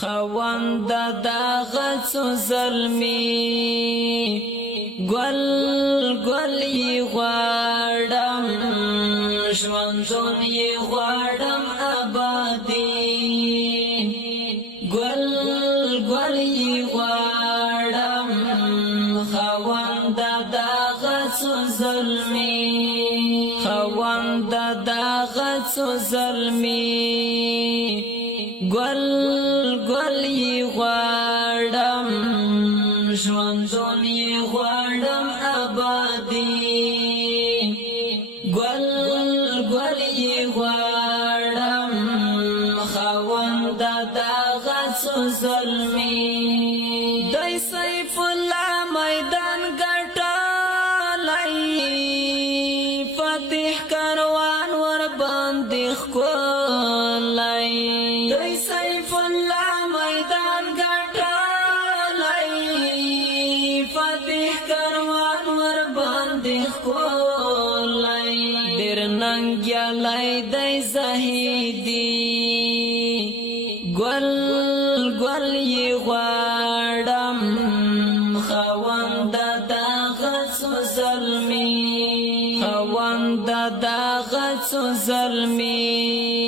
خوند دا غڅو زلمی ګل ګل یې غواړم ژوندون یې غواړم آبادي ګل ګل یې غواړم خوند دا غڅو زلمی خوند دا غڅو زلمی ګل ګل یې غواړم ژوندون یې غواړم آبادي ګل ګل یې غواړم خوند دا غڅو زلمی دی سیف الله میدان ګټلی فتح کاروان ور باندې ښکلی دی سیف الله میدان ګټلی فتح کاروان ور باندې ښکلی ډېر ننګیالی دی زاهدي ګل ګل یې غواړم خوند دا غڅو زلمی خوند دا غڅو زلمی